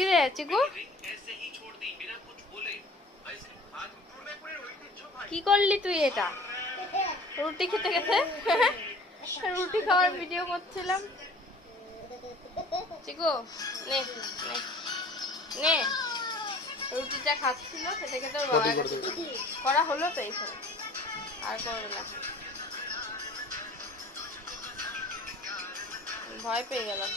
কি রে চিকু, কি করলি তুই? এটা রুটি খেতে খেতে রুটি খাওয়ার ভিডিও করছিলাম। চিকু নে নে নে, রুটিটা খাচ্ছিল খেতে খেতে ওর বাবার কাছে করা হলো তো এইখানে, আর করবে না। ভয় পেয়ে গেলাম।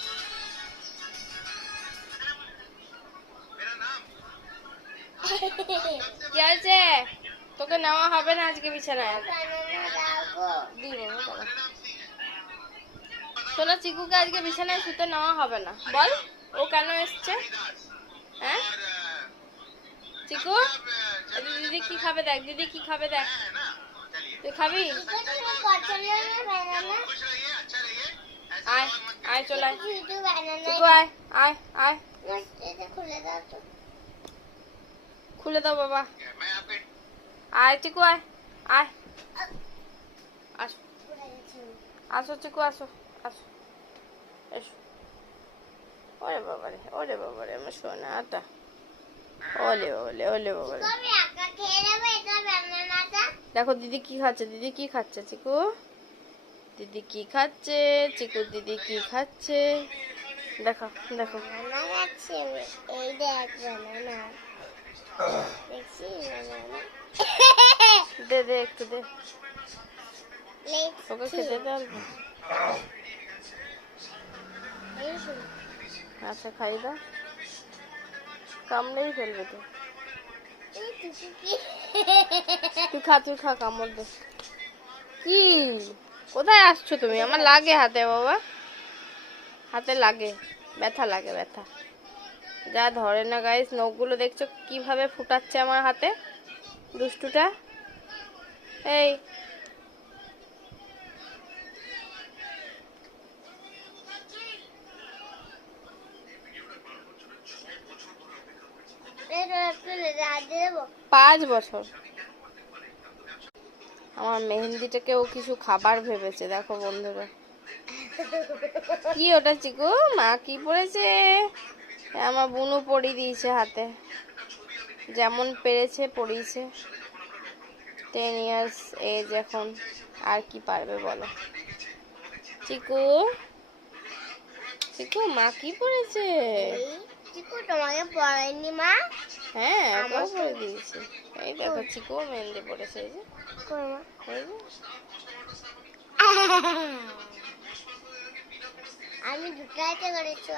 কি হয়েছে? তোকে নেওয়া হবে না আজকে বিছানায়। শোনো, চিকুকে আজকে বিছানায় শুতে নেওয়া হবে না। বল ও কেন এসছে? হ্যাঁ চিকু, দিদি কি খাবে দেখ, দিদি কি খাবে দেখ। তুই খাবি? আয় আয় চলে আয় চিকু, আয় আয় আয়। খুলে দাও বাবা। আয় চিকু আয় আয়, আসো আসো চিকু আসো আসো এসো। ওরে বাবারে, ওরে বাবারে আমার সোনাটা, ওলে ওলে ওলে বাবারে। দেখো দিদি কি খাচ্ছে, দিদি কি খাচ্ছে চিকু, দিদি কি খাচ্ছে চিকু, দিদি কি খাচ্ছে দেখো দেখো। এই দেখ বানানা, দে দে একটু দে, ওকে খেতে দে অল্প। আচ্ছা খাই দাও, কামড়েই ফেলবে তো। তুই খা কামড় দে। কি কোথায় আসছো তুমি? আমার লাগে হাতে বাবা, হাতে লাগে, ব্যথা লাগে ব্যথা। যা ধরে না গাইস, নখগুলো দেখছো কিভাবে ফুটাচ্ছে আমার হাতে, দুষ্টুটা। এই পাঁচ বছর। আমার মেহেন্দিটাকে ও কিছু খাবার ভেবেছে দেখো বন্ধুরা। কি ওটা চিকু? মা কি পড়েছে? আমার বুনু পরিয়ে দিয়েছে হাতে, যেমন পেরেছে পরিয়েছে। 10 ইয়ার্স এজ এখন, আর কি পারবে বলো। চিকু চিকু মা কি পড়েছে? চিকু তোমাকে পড়ায়নি মা? হ্যাঁ আমাকেও পড়ে দিয়েছে। এই দেখো চিকু মেহেন্দি পড়েছে, এই যে আমি দুটাইতে করেছি।